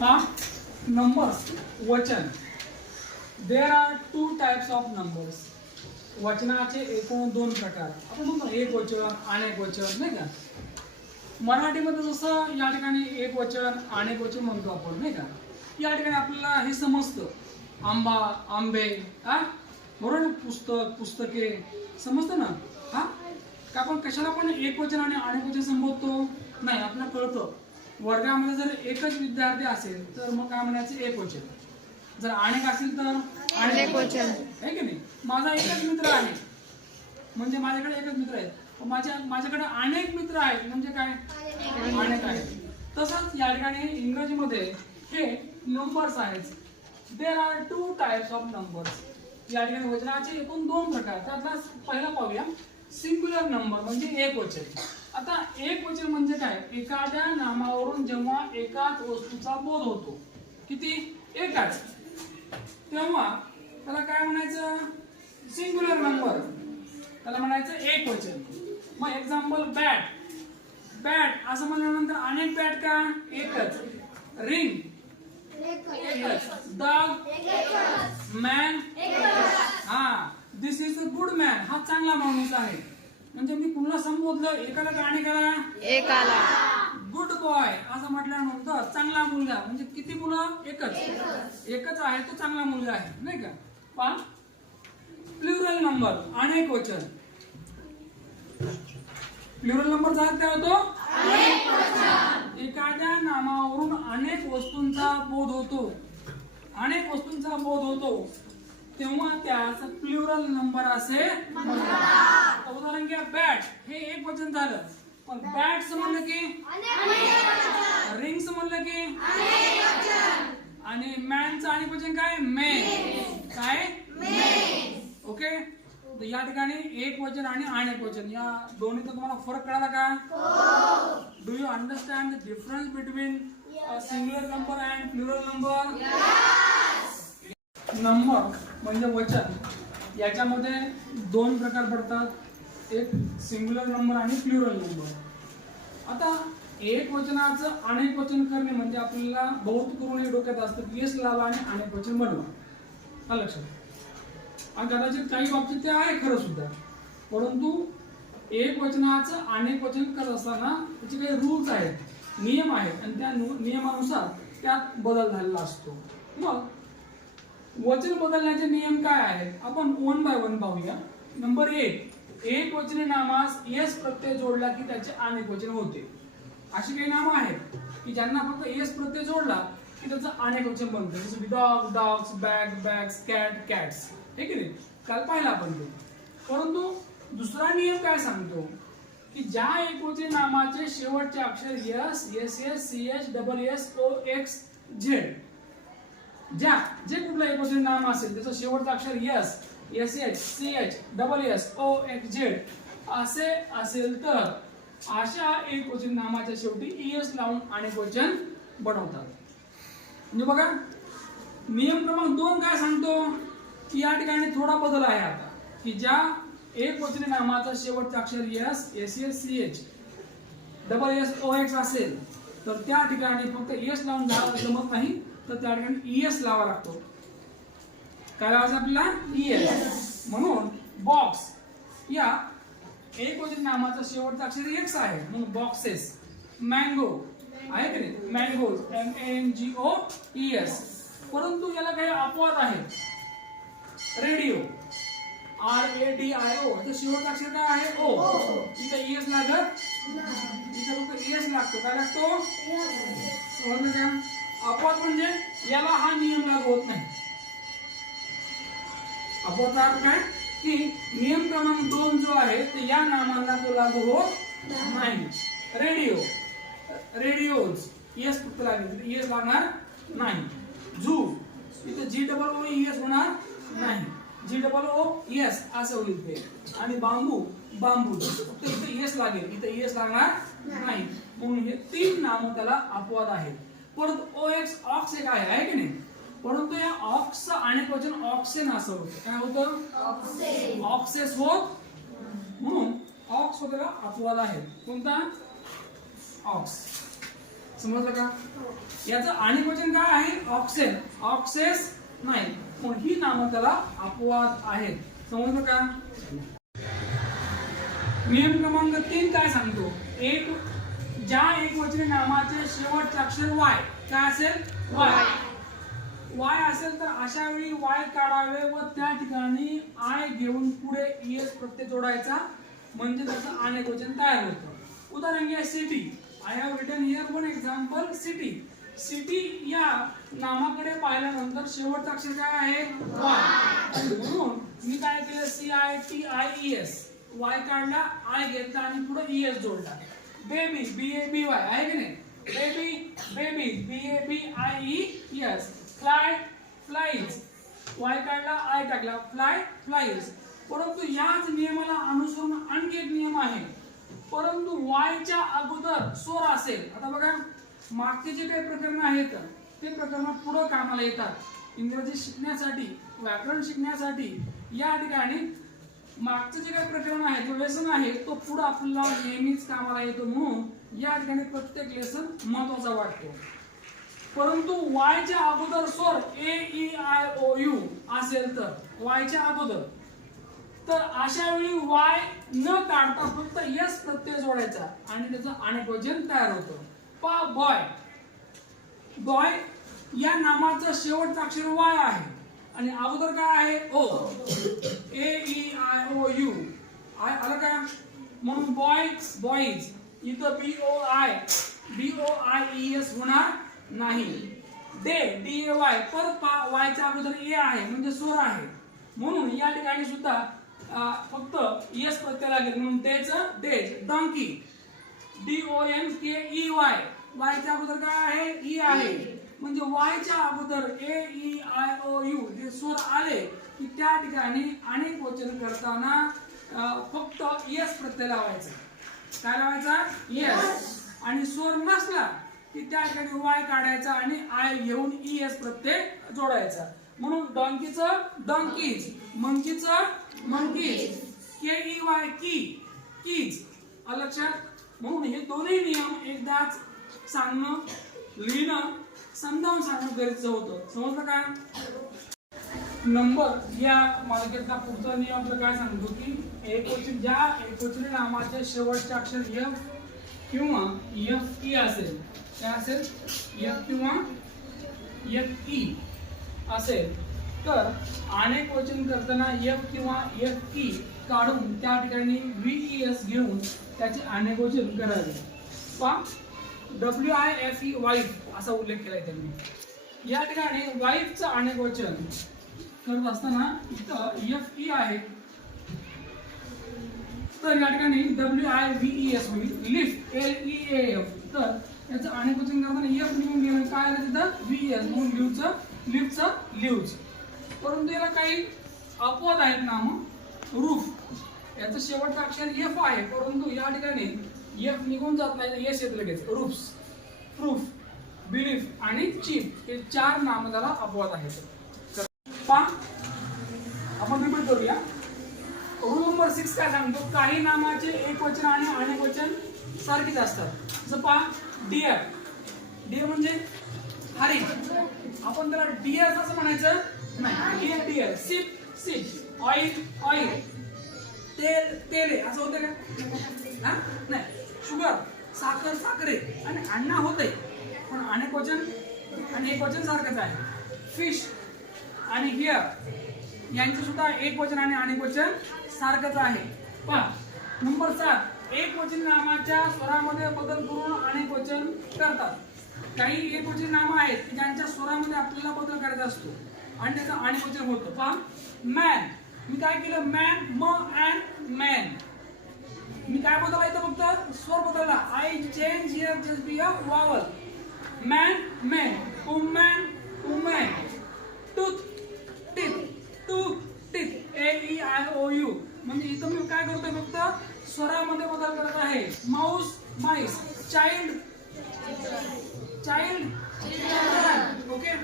हा नंबर्स वचन. There are two types of numbers. वचनाचे एकूण दोन प्रकार. आपण म्हणतो एक वचन अनेक वचन, नाही का. मराठीमध्ये जसं या ठिकाणी एक वचन अनेक वचन म्हणतो आपण, नाही का. या ठिकाणी आपल्याला हे समजतं आंबा आंबे, हा बरोबर, पुस्तक पुस्तके समजतं ना. हा का आपण कशाला पण एक वचन आणि अनेक वचन संबोधतो नाही. आपल्याला कळतं वर्गामध्ये जर एकच विद्यार्थी असेल तर मग काय म्हणायचं एक वचन. जर अनेक असेल तर अनेक वचन, आहे की नाही. माझा एकच मित्र आहे म्हणजे माझ्याकडे एकच मित्र आहे. माझ्याकडे अनेक मित्र आहेत म्हणजे काय अनेक आहेत. तसंच या ठिकाणी इंग्रजीमध्ये हे नंबर्स आहेत. देर are two types of numbers. या ठिकाणी वचनाचे एकूण दोन प्रकार. त्यातला पहिला पाहूया सिंग्युलर नंबर म्हणजे एक वचन. आता एक वचन म्हणजे काय, एखाद्या नामावरून जेव्हा एकाच वस्तूचा बोध होतो, किती एकाच, तेव्हा त्याला काय म्हणायचं सिंग्युलर नंबर, त्याला म्हणायचं एक वचन. मग एक्झाम्पल बॅट. बॅट असं म्हणल्यानंतर अनेक बॅट का एकच. रिंग एकच. डॉग मॅन हा दिस इज अ गुड मॅन, हा चांगला माणूस आहे. म्हणजे मी कुणाला संबोधलं एकाला का अनेकाला एकाला. गुड बॉय असं म्हटल्यानंतर चांगला मुलगा म्हणजे किती मुलं एकच आहे, तो चांगला मुलगा आहे, नाही का. पण प्लुरल नंबर अनेक वचन. प्लुरल नंबर काय होतो अनेक वचन. एखाद्या नामावरून अनेक वस्तूंचा बोध होतो, अनेक वस्तूंचा बोध होतो तेव्हा त्यास प्लुरल नंबर असे म्हणतात. उदाहरण घ्या बॅट, हे एक वचन झालं. पण बॅट्स म्हणलं की रिंग्स म्हणलं की आणि मॅनचं अनेक वचन काय मेन, काय ओके. या ठिकाणी एक वचन आणि अनेक वचन या दोन्हीचा तुम्हाला फरक कळाला का. Do you understand the difference between singular number and plural number. Number म्हणजे वचन, याच्यामध्ये दोन प्रकार पडतात, एक सिंग्युलर नंबर आणि प्लुरल नंबर. आता एक वचनाचं अनेक वचन करणे म्हणजे आपल्याला बहुत करून हे डोक्यात असतं की एस लावा आणि अनेक वचन बनवा, हा लक्षात. आणि कदाचित काही बाबतीत ते आहे खरं सुद्धा, परंतु एक वचनाचं अनेक वचन करत असताना त्याचे काही रूल्स आहेत, नियम आहेत आणि त्या नियमानुसार त्यात बदल झालेला असतो. मग वचन बदलण्याचे नियम काय आहेत आपण वन बाय वन पाहूया. नंबर एक वचनी नामास एस प्रत्यय जोडला की त्याचे अनेक वचन होते. अशी काही नामं आहेत की ज्यांना फक्त एस प्रत्यय जोडला की त्याचं अनेक वचन बनतं, जसं की dog dogs, bag bags, cat cats, हे की नाही, काल पाहिला आपण ते. परंतु दुसरा नियम काय सांगतो की ज्या एकवचनी नामाचे शेवटचे अक्षर S S S C H double S O X Z, जे कुठलं एकवचनी नाम असेल त्याचं शेवटचं अक्षर S S H C H double S O X Z असे असेल तर अशा एकवचनी नामाच्या शेवटी एस लावून अनेक वचन बनवतात. म्हणजे बघा नियम क्रमांक 2 काय सांगतो की या ठिकाणी थोडा बदल आहे आता, की ज्या एकवचनी नामाचा शेवटचा अक्षर S S S C H double S O X असेल तर त्या ठिकाणी फक्त एस लावून जमत नाही, तर त्या ठिकाणी ईएस लावा लागतो. काय लावायचं आपल्याला ईएस. म्हणून बॉक्स या एकवचनी नामाचा शेवटचा अक्षर एक्स आहे म्हणून बॉक्सेस. मँगो आहे की नाही, मँगोज MANGOES. परंतु याला काही अपवाद आहेत. रेडिओ RADIO तर शेवटचा अक्षर काय आहे ओ, इथे ईएस लागत, इथे फक्त ईएस लागतो. काय लागतो समजलं का. अपवाद म्हणजे याला हा नियम लागू होत नाही. अपवादाचा अर्थ काय की नियम क्रमांक 2 जो आहे ते या नामांना तो लागू होत नाही. रेडिओज एस फक्त लागेल, एस लागणार नाही. झू इथे GOOES होणार नाही, GOOES असं होईल ते. आणि बांबू फक्त इथे एस लागेल, इथे एस लागणार नाही. म्हणून हे 3 नामं त्याला अपवाद आहेत. परंतु OX ऑक्स एक आहे की नाही, परंतु या ऑक्सचं अनेक वचन ऑक्सेन असं होतं. काय होतं ऑक्सेस होत, म्हणून ऑक्स वगैरे अपवाद आहे. कोणता ऑक्स. समजलं का? याचं अनेक वचन काय आहे? ऑक्सेन, ऑक्सेस नाही, मग ही नामं त्याला अपवाद आहेत. समजलं का? नियम क्रमांक 3 काय सांगतो? ज्या एकवचनी नामाचे शेवटचे अक्षर वाय काय असेल? वाय असेल तर अशा वेळी वाय काढावे व त्या ठिकाणी आय घेऊन पुढे ईएस प्रत्यय जोडायचा, म्हणजे त्याचं अनेक वचन तयार होतं. उदाहरण घ्या, city. I have written here one example, city. City या नामाकडे पाहिल्यानंतर शेवटचं अक्षर काय आहे? वाय. म्हणून मी काय केलं? CITIES, वाय काढला, आय घेतला आणि पुढे ईएस जोडला. बेबी, BABY आहे की नाही? Baby, BABIES. Fly, flies, Y काढला, आय टाकला, फ्लाईज. परंतु याच नियमाला अनुसरून आणखी एक नियम आहे. परंतु वायच्या अगोदर स्वर असेल. आता बघा, मागचे जे काही प्रकरण आहेत ते प्रकरण पुढे कामाला येतात. इंग्रजी शिकण्यासाठी, व्याकरण शिकण्यासाठी या ठिकाणी मागचं जे काही प्रकरण आहे, जो लेसन आहे, तो पुढे आपल्याला नेहमीच कामाला येतो. म्हणून या ठिकाणी प्रत्येक लेसन महत्वाचा वाटतो. परंतु वायच्या अगोदर स्वर AEIOU असेल तर, वायच्या अगोदर, तर अशा वेळी वाय न काढता फक्त यस प्रत्यय जोडायचा आणि त्याचं अनेक वचन तयार होतं. पा बॉय, बॉय या नामाचं शेवटचं अक्षर वाय आहे आणि अगोदर काय आहे? ओ. AEIOU आय आलं का? म्हणून बॉय, बॉईज. इथं BOIES होणार नाही. डे, DAY, परत वायच्या अगोदर ए आहे म्हणजे स्वर आहे. म्हणून या ठिकाणी सुद्धा फक्त यस प्रत्यय लागेल, म्हणून डेज. डॉंकी, DONKEY, वायच्या अगोदर काय आहे? ई आहे. म्हणजे वायच्या अगोदर AEIOU हे स्वर आले की त्या ठिकाणी अनेक वचन करताना फक्त यस प्रत्यय लावायचा. काय लावायचा? यस. आणि स्वर नसला की त्या ठिकाणी वाय काढायचा आणि आय घेऊन ईएस प्रत्यय जोडायचा. म्हणून डॉंकीचं डॉंकीज, मंकीचं मंकीज, KEY कीज. लक्षात? म्हणून हे दोन्ही नियम एकदाच सांगणं, लिहिणं, समजावून सांगणं गरजेचं होतं. समजलं का? नंबर या मालिकेतला पुढचा नियम आपल्याला काय सांगतो की ज्या एकवचनी नामाचे शेवटचे अक्षर F किंवा FE असेल, काय असेल? F किंवा FE असेल तर अनेक वचन करताना F किंवा FE काढून त्या ठिकाणी VES घेऊन त्याचे अनेक वचन करावे. WIFE, वाईफ असा उल्लेख केलाय त्यांनी. या ठिकाणी वाईफचं अनेक वचन करत असताना इथं FE आहे, तर या ठिकाणी WIVES होईल. लिफ्ट, LEAF, तर याचं अनेक वचन करताना F निघून गेलं, काय आलं तिथं? VES, म्हणून लिफ्टचं लिव्ज. परंतु याला काही अपवाद आहेत नाम. रूफ, याचं शेवटचं अक्षर F आहे, परंतु या ठिकाणी F निघून जात नाही, यस येत लगेच. रूफ्स, प्रूफ, बिलीफ आणि चीफ हे 4 नाम त्याला अपवाद आहेत. आपण रिपीट करूया. रूल नंबर 6 काय सांगतो? काही नामाचे एकवचन आणि अनेक वचन सारखीच असतात. जसं पहा, डिअर. डिअर म्हणजे हरिण. आपण त्याला डिअर असं म्हणायचं नाही. Dear. Sip, sip. Oil, oil. तेल, तेले असं होतं का? नाही. शुगर, साखर, साखरे. आणि अण्णा होते, पण अनेक वचन आणि एक वचन सारखंच आहे. फिश आणि हिअर यांचे सुद्धा एक वचन आणि अनेक वचन सारखंच आहे. पहा नंबर 7, एक वचन नामाच्या स्वरामध्ये बदल करून अनेक वचन करतात. काही एक वचन नाम आहेत की ज्यांच्या स्वरामध्ये आपल्याला बदल करायचा असतो आणि त्याचं अनेक वचन होतं. पहा, मॅन. मी काय केलं? मॅन, म अँड मॅन. मी काय बदलला इथं? फक्त स्वर बदलला. I change here just be a vowel. Man, man. Woman, woman. Tooth, teeth, tooth, teeth. AEIOU. म्हणजे इथं मी काय करतोय? फक्त स्वरामध्ये बदल करत आहे. Mouse, MICE. Child, child, children. Okay.